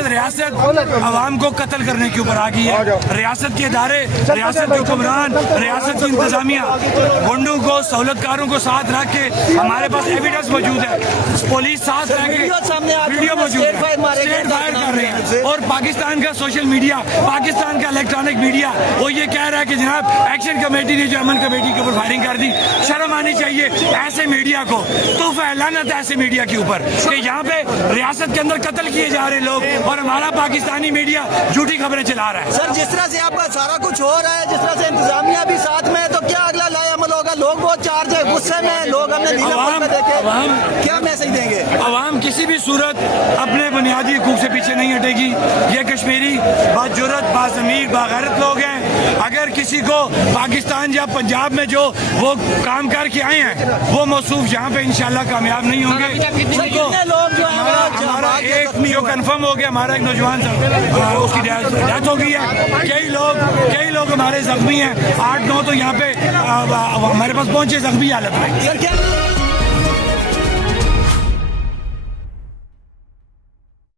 وقت ریاست عوام کو قتل کرنے کے اوپر آ گئی ہے. ریاست کے ادارے, ریاست کے حکمران, ریاست کی انتظامیہ گنڈوں کو, سہولت کاروں کو ساتھ رکھ کے, ہمارے پاس ایویڈنس موجود ہے, پولیس ساتھ رہ کے ویڈیو موجود ہے, اسٹیٹ فائر کر رہے ہیں. اور پاکستان کا سوشل میڈیا, پاکستان کا الیکٹرانک میڈیا وہ یہ کہہ رہا ہے کہ جناب ایکشن کمیٹی نے جو امن کمیٹی کے اوپر فائرنگ کر دی. شرم آنی چاہیے ایسے میڈیا کو. تو لعنت ایسے میڈیا کے اوپر کہ یہاں پہ ریاست کے اندر قتل کیے جا رہے لوگ اور ہمارا پاکستانی میڈیا جھوٹی خبریں چلا رہا ہے. سر جس طرح سے آپ کا سارا کچھ ہو رہا ہے, جس طرح سے انتظامیہ بھی ساتھ میں ہے, تو کیا اگلا لائے عمل ہوگا؟ لوگ بہت چارج ہے, غصے میں لوگ, ہم نے نیلا پل میں دیکھے, کیا میسج دیں گے؟ عوام کسی بھی صورت اپنے بنیادی حقوق سے پیچھے نہیں ہٹے گی. یہ کشمیری باجرت, باضمیر, باغیرت لوگ ہیں. اگر کسی کو پاکستان یا پنجاب میں جو وہ کام کر کے آئے ہیں وہ موصوف یہاں پہ انشاءاللہ کامیاب نہیں ہوں گے. ہمارا ایک جو کنفرم ہو گیا, ہمارا ایک نوجوان اس کی ڈیتھ ہو گئی ہے. کئی لوگ ہمارے زخمی ہیں, 8-9 تو یہاں پہ ہمارے پاس پہنچے زخمی حالت میں.